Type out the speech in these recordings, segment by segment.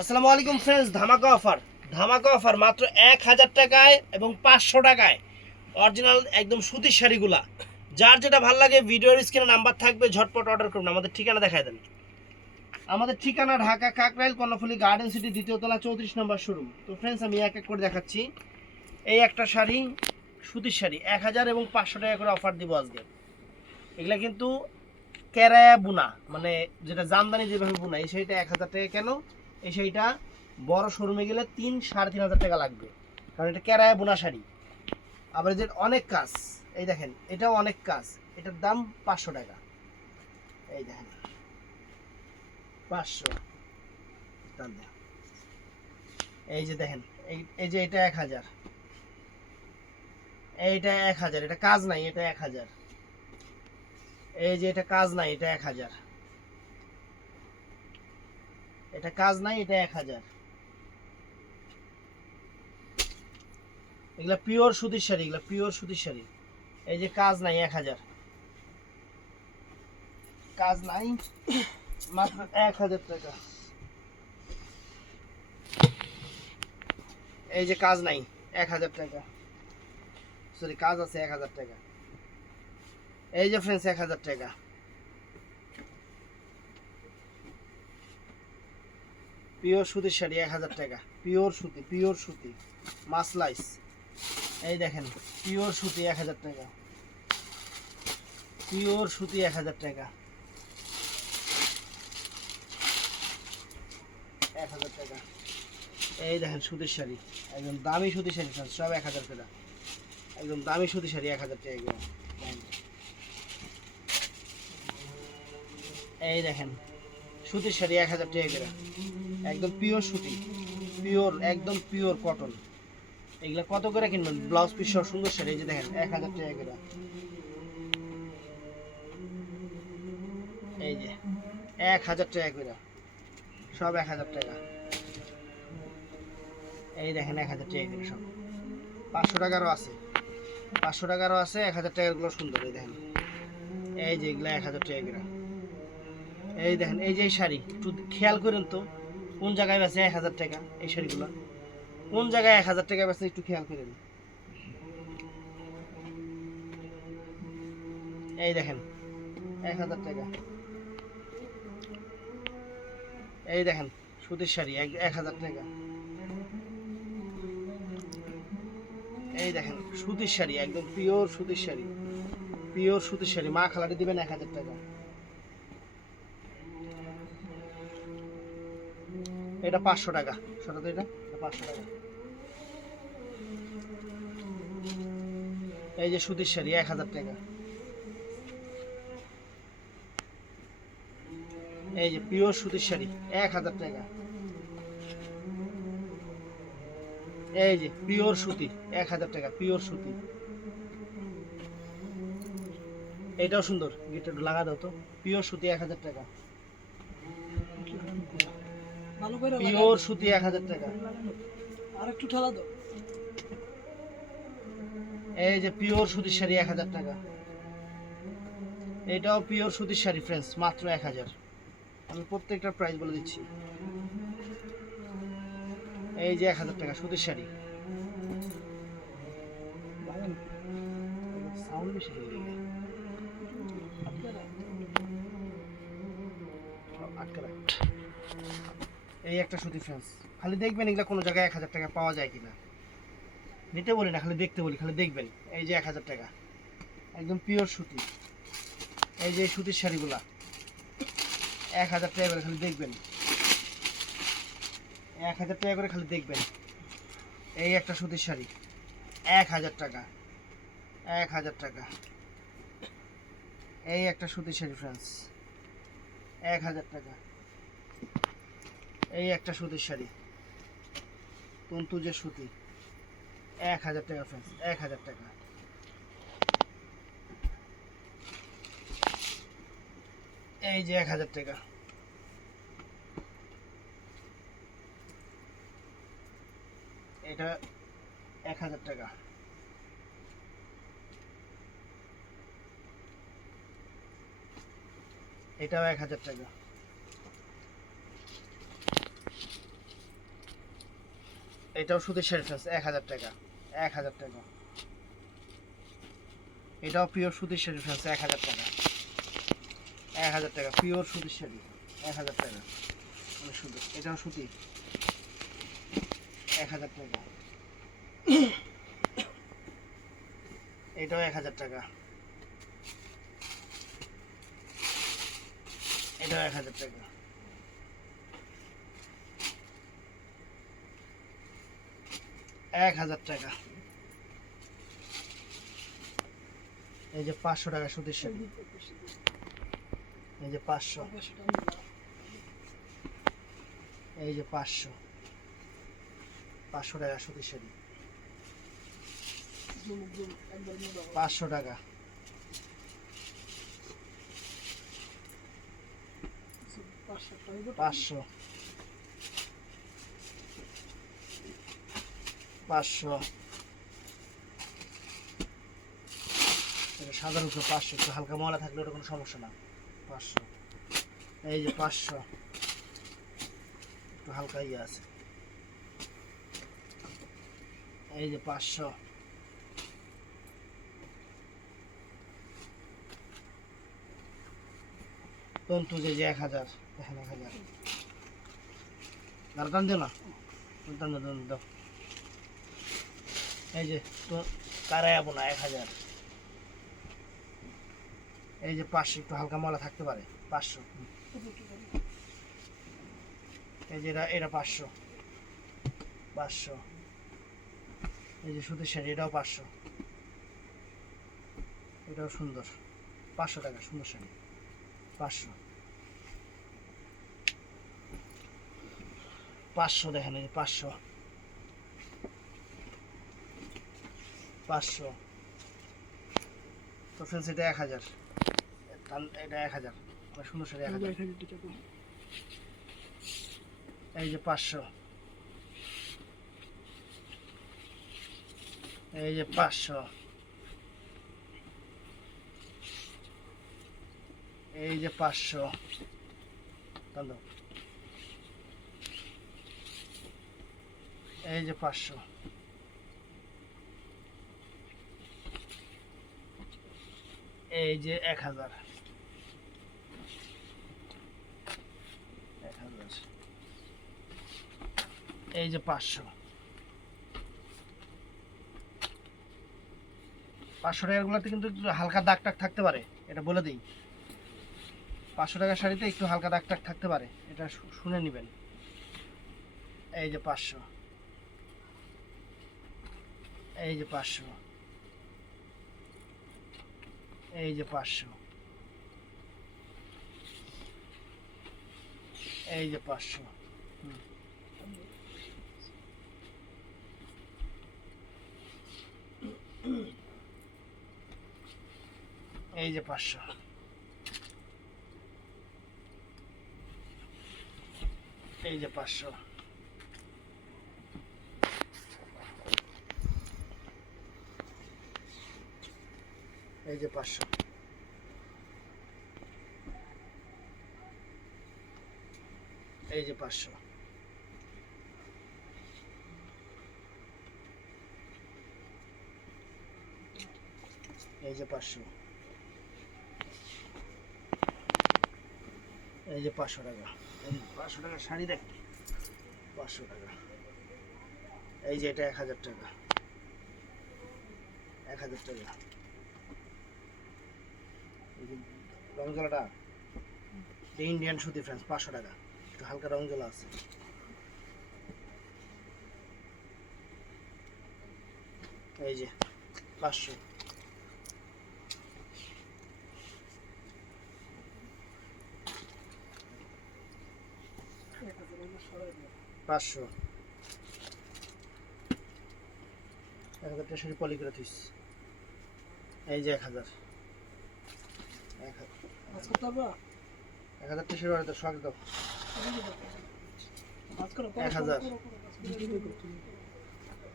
আসসালামু আলাইকুম ফ্রেন্ডস, ধামাকা অফার মাত্র 1000 টাকায় এবং 500 টাকায় অরিজিনাল একদম সুতির শাড়িগুলা। যার যেটা ভালো লাগে ভিডিওর স্ক্রিনে নাম্বার থাকবে, ঝটপট অর্ডার করুন। আমাদের ঠিকানা দেখায় দেন। আমাদের ঠিকানা ঢাকা কাকরাইল কর্ণফুলী গার্ডেন সিটি, দ্বিতীয় তলা, 34 নম্বর শোরুম। তো ফ্রেন্ডস, আমি এক এক করে দেখাচ্ছি। এই একটা শাড়ি, সুতির শাড়ি 1000 এবং 500 টাকা করে অফার দিব আজকে। এগুলা কিন্তু কেরায়া বুনা, মানে যেটা জামদানি যেভাবে বুনা, এই শাড়িটা 1000 টাকা। কেন? এই শাড়িটা বড় শোরুমে গেলে 3-3.5 হাজার টাকা লাগবে, কারণ এটা কেরায়া বুনা শাড়ি। আবার যে অনেক কাজ, এই দেখেন এটাও অনেক কাজ, এটার দাম 500 টাকা। এই দেখেন 500। এই যে দেখেন, এই যে এটা 1000, এইটা 1000, এটা কাজ নাই, এটা 1000। এই যে এটা কাজ নাই, এটা 1000, এটা কাজ নাই, এটা 1000। এগুলা পিওর সুতির শাড়ি, এগুলা পিওর সুতির শাড়ি। এই যে কাজ নাই, 1000, কাজ নাই, মাত্র 1000 টাকা। এই যে কাজ নাই, 1000 টাকা। সরি, কাজ আছে, 1000 টাকা। এই যে ফ্রেন্ডস, 1000 টাকা। পিওর সুতির শাড়ি 1000 টাকা। পিওর সুতি, পিওর সুতি, মাসলাইস। এই দেখেন পিওর সুতি 1000 টাকা। পিওর সুতি 1000 টাকা। 1000 টাকা। এই দেখেন সুতির শাড়ি, একদম দামি সুতির শাড়ি, সব 1000 টাকা। একদম দামি সুতির শাড়ি 1000 টাকা করে। এই দেখেন সুতির শাড়ি 1000 টাকা করে, একদম পিওর সুতি, পিওর, একদম পিওর কটন। এগুলা কত করে কিনবেন? ব্লাউজ পিস সহ সুন্দর শাড়ি। এই যে দেখেন 1000 টাকা করে। এই যে 1000 টাকা করে, সব 1000 টাকা। এই দেখেন 1000 টাকা করে সব। 500 টাকারও আছে, 500 টাকারও আছে, 1000 টাকারগুলো সুন্দর। এই দেখেন, এই যে এগুলা 1000 টাকা করে। এই দেখেন, এই যে এই শাড়ি একটু খেয়াল করেন তো, কোন জায়গায় বেচে 1000 টাকা? এই শাড়িগুলো কোন জায়গায় 1000 টাকা বেচে একটু খেয়াল করেন। এই দেখেন 1000 টাকা। এই দেখেন সুতির শাড়ি 1000 টাকা। এই দেখেন সুতির শাড়ি, একদম পিওর সুতির শাড়ি, পিওর সুতির শাড়ি। মা খালাটি দিবেন 1000 টাকা। এটা 500 টাকা। সরাতে এটা 500 টাকা। এই যে সুতির শাড়ি 1000 টাকা। এই যে পিওর সুতির শাড়ি 1000 টাকা। এই যে পিওর সুতি 1000 টাকা, পিওর সুতি। এটাও সুন্দর, গিটটা একটু লাগা দাও তো। পিওর সুতি 1000 টাকা। পিওর সুতি 1000 টাকা। আর একটু ঠেলা দাও। এই যে পিওর সুতির শাড়ি 1000 টাকা। এটাও পিওর সুতির শাড়ি ফ্রেন্ডস, মাত্র 1000। আমি প্রত্যেকটা প্রাইস বলে দিচ্ছি। এই যে 1000 টাকা সুতির শাড়ি। সাউন্ড বেশি হয়ে গেছে। এই একটা সুতি ফ্রেন্ডস, খালি দেখবেন এগুলা কোনো জায়গায় 1000 টাকা পাওয়া যায় কিনা। নিতে বলি না, খালি দেখতে বলি, খালি দেখবেন। এই যে 1000 টাকা, একদম পিওর সুতি। এই যে সুতির শাড়িগুলা 1000 টাকা করে, খালি দেখবেন। 1000 টাকা করে, খালি দেখবেন। এই একটা সুতির শাড়ি 1000 টাকা। 1000 টাকা। এই একটা সুতির শাড়ি ফ্রেন্ডস 1000 টাকা। এই একটা সুতির শাড়ি, তন্তু যে সুতি, 1000 টাকা ফ্রেন্ডস, 1000 টাকা। এই যে 1000 টাকা। এটা 1000 টাকা। এটাও 1000 টাকা। এটাও সুতির শাড়ি ফ্রেন্ডস, 1000 টাকা, 1000 টাকা। এটাও পিওর সুতির শাড়ি ফ্রেন্ডস, 1000 টাকা, 1000 টাকা পিওর সুতির শাড়ি, 1000 টাকা, অনেক সুন্দর। এটাও সুতি, 1000 টাকা। এটাও 1000 টাকা, এটাও 1000 টাকা। টাকা। এই যে 500 টাকা সুতির শাড়ি, এই যে 500, এই যে 500, 500 টাকা সুতির শাড়ি, 500 টাকা, 500, 500, সাধারণ 500, একটু হালকা ময়লা থাকলে ওটা কোনো সমস্যা না, 500। এই যে 500, একটু হালকা ইয়ে আছে, এই যে 500, তন্তু যে 1000, দেখেন 1000, টান দিও না, টান দাও, এই যে তো কারাই যাবো না, 1000। এই যে 500, একটু হালকা ময়লা থাকতে পারে, 500। এই যে এটা 500, 500। এই যে সুতির শাড়ি, এটাও 500, এটাও সুন্দর, 500 টাকা সুন্দর শাড়ি, 500, 500 দেখেন, এই যে 500, 500। তো ফ্রেন্ডস এটা 1000, এটা 1000, অনেক সুন্দর শাড়ি, 1000। এই যে 500, এই যে 500, এই যে 500, এই যে 500, এই যে 1000, 1000, এই যে 500, 500 টাকাগুলোতে কিন্তু একটু হালকা দাগ টাগ থাকতে পারে, এটা বলে দিই। 500 টাকার শাড়িতে একটু হালকা দাগ টাগ থাকতে পারে, এটা শুনে নেবেন। এই যে 500, এই যে 500, এই যে 500, এই যে 500, এই যে 500, এই যে 500, এই যে 500, এই যে 500, এই যে 500, এই যে 500 টাকা, এই 500 টাকা শাড়ি দেখ, 500 টাকা। এই যে এটা 1000 টাকা, 1000 টাকা। এই যে রং জ্বালাটা ইন্ডিয়ান সুতি ফ্রেন্ডস, 500 টাকা, একটু হালকা রং জ্বালা আছে। এই যে 500, 500, 1000 টাকা শাড়ি পলি করে দিস। এই যে 1000, 1000 টাকা শাড়ি অর্ডার শখ দাও, 1000,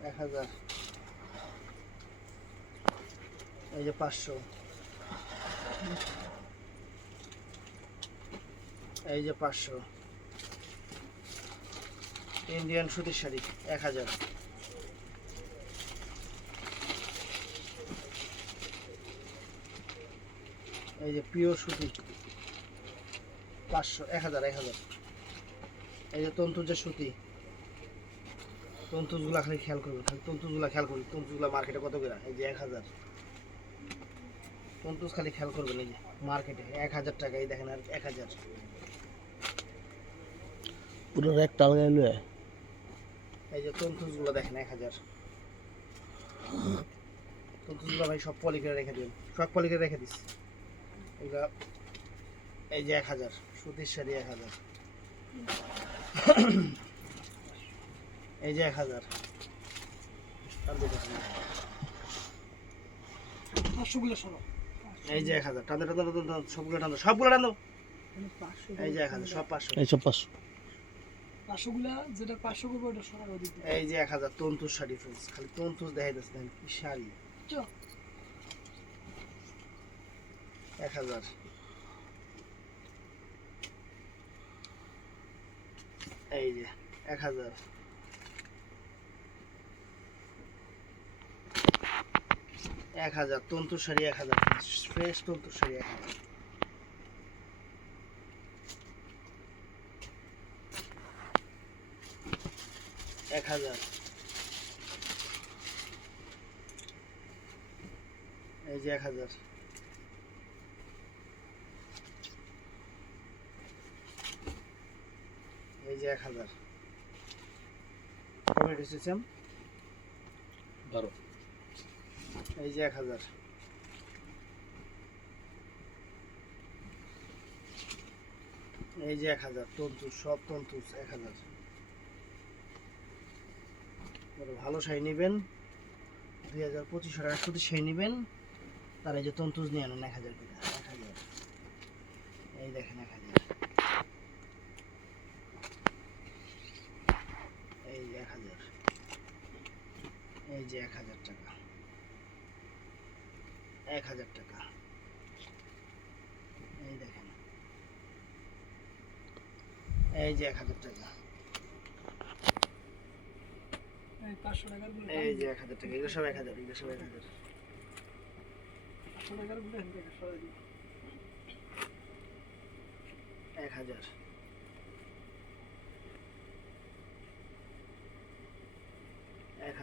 1000, এই যে 500, এই যে 500, ইন্ডিয়ান সুতির শাড়ি 1000। এই যে পিওর সুতি 500, 1000, 1000। এই যে তন্তুজের সুতি, তন্তুজগুলা খালি খেয়াল করবেন, খালি তন্তুজগুলা খেয়াল করবেন, তন্তুজগুলা মার্কেটে কত করে? এই যে 1000 তন্তুজ খালি খেয়াল করবেন। এই যে মার্কেটে 1000 টাকা, এই দেখেন আর 1000। পুরো এক টাল গেল। এই যে তন্তুজগুলো দেখেন 1000। তন্তুজগুলো ভাই সব পলি করে রেখে দিন, সব পলি করে রেখে দিস এগুলা। এই যে 1000 সুতির শাড়ি 1000। এই যে 1000। এই যে 1000 টান সবগুলো টান, সবগুলো টান। এই যে 1000 সব 500। এই সব 500। 500 গুলা যেটা 500 করবে ওটা সরাই দিতে। এই যে 1000 তন্তুজ শাড়ি ফ্রেন্ডস, খালি তন্তুজ দেখাই দিচ্ছে, দেখেন কি শাড়ি। 1000। এই যে 1000। তন্তুজ শাড়ি 1000, ফ্রেশ তন্তুজ শাড়ি 1000। এই যে 1000। এই যে 1000। Tomato system 12। এই যে 1000। এই যে 1000 তন্তুজ, সব তন্তুজ 1000। ভালো শাড়ি নেবেন 2500 টাকা সুতির শাড়ি নেবেন, তার এই যে তন্তুজ নিয়ে আনেন 1000 করে। 1000। এই দেখেন 1000। এই যে 1000। এই যে 1000 টাকা, 1000 টাকা। এই দেখেন এই যে 1000 টাকা। এই 500 টাকার গুলো, এই যে 1000 টাকা, এগুলো সব 1000, এগুলো সব 1000। 500 টাকার গুলো এখান থেকে সরাই দিতে। 1000। এক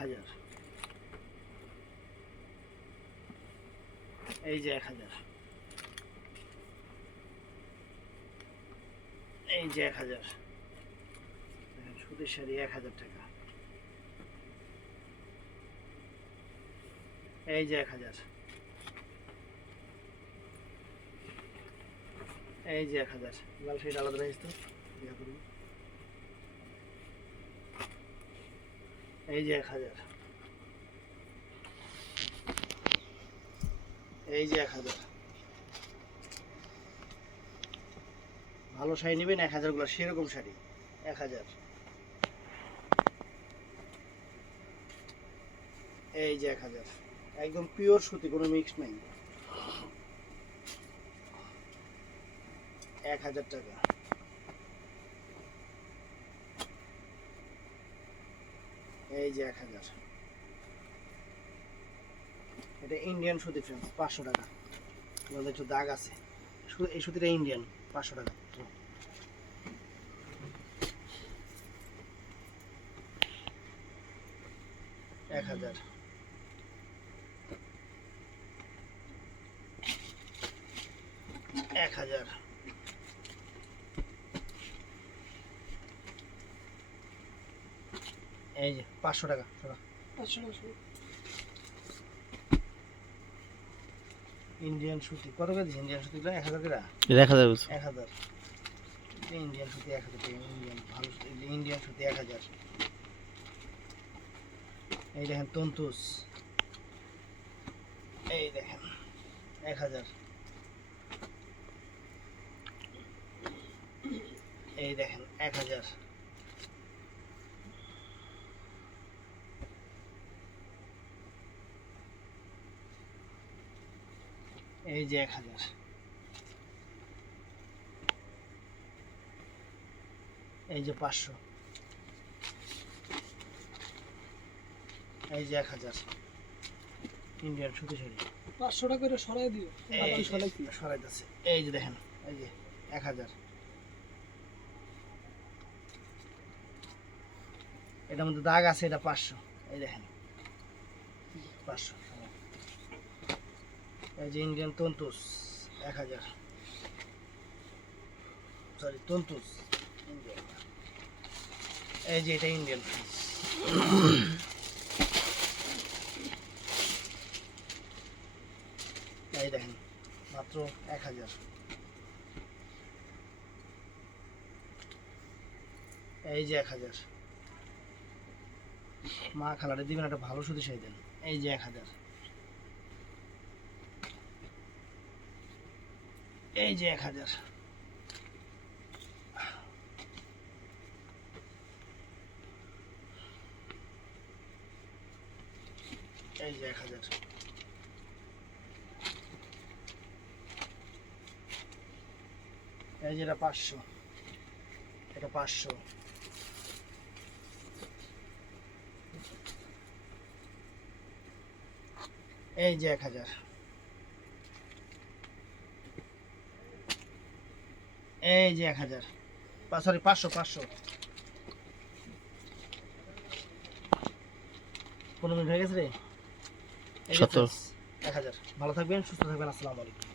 হাজার। এই যে 1000। এই যে 1000। দেখেন সুতির শাড়ি 1000 টাকা। এই যে 1000। এই যে 1000। লাল শাড়ি আলাদা রাইস তো ইয়া করুন। এই যে 1000। এই যে 1000। ভালো শাড়ি নেবেন 1000 গুলো, সেরকম শাড়ি 1000। এই যে 1000, একদম পিওর সুতি, কোনো মিক্স নাই। 1000 টাকা। এই যে 1000। এটা ইন্ডিয়ান সুতি ফ্রেন্ডস, 500 টাকা। তোমাদের একটু দাগ আছে, এই সুতিটা ইন্ডিয়ান, 500 টাকা। 1000। এই যে 500 টাকা। 500 টাকা ইন্ডিয়ান সুতি কত করে দিচ্ছেন? ইন্ডিয়ান সুতিগুলো 1000 করে। 1000। 1000। ইন্ডিয়ান সুতি 1000 টাকা। ইন্ডিয়ান ভালো ইন্ডিয়ান সুতি 1000। এই দেখেন তন্তুজ, এই দেখেন 1000। এই দেখেন 1000। এই যে 1000। এই যে 500, এই যে 1000 ইন্ডিয়ান সুতি শাড়ি। 500 টাকা করে সরাই দিও। এই বাকি যে সরাইছি। সরাইতেছে, এই যে দেখেন, এই যে 1000, এটার মধ্যে দাগ আছে, এটা 500, এই দেখেন 500। এই যে ইন্ডিয়ান তন্তুস 1000, সরি তন্তুস ইন্ডিয়ান, এই যে এটা ইন্ডিয়ান, এই দেখেন মাত্র 1000, এই যে 1000। মা খালারে দিবেন একটা ভালো সুতি শাড়ি দেন, এই যে 1000, এই যে 1000, এই যে 1000, এই যে এটা 500, এটা 500, এই যে 1000, এই যে 1000, সরি 500, 15 মিনিট হয়ে গেছে রে। এই যে 70। 1000। ভালো থাকবেন, সুস্থ থাকবেন, আসসালামু আলাইকুম।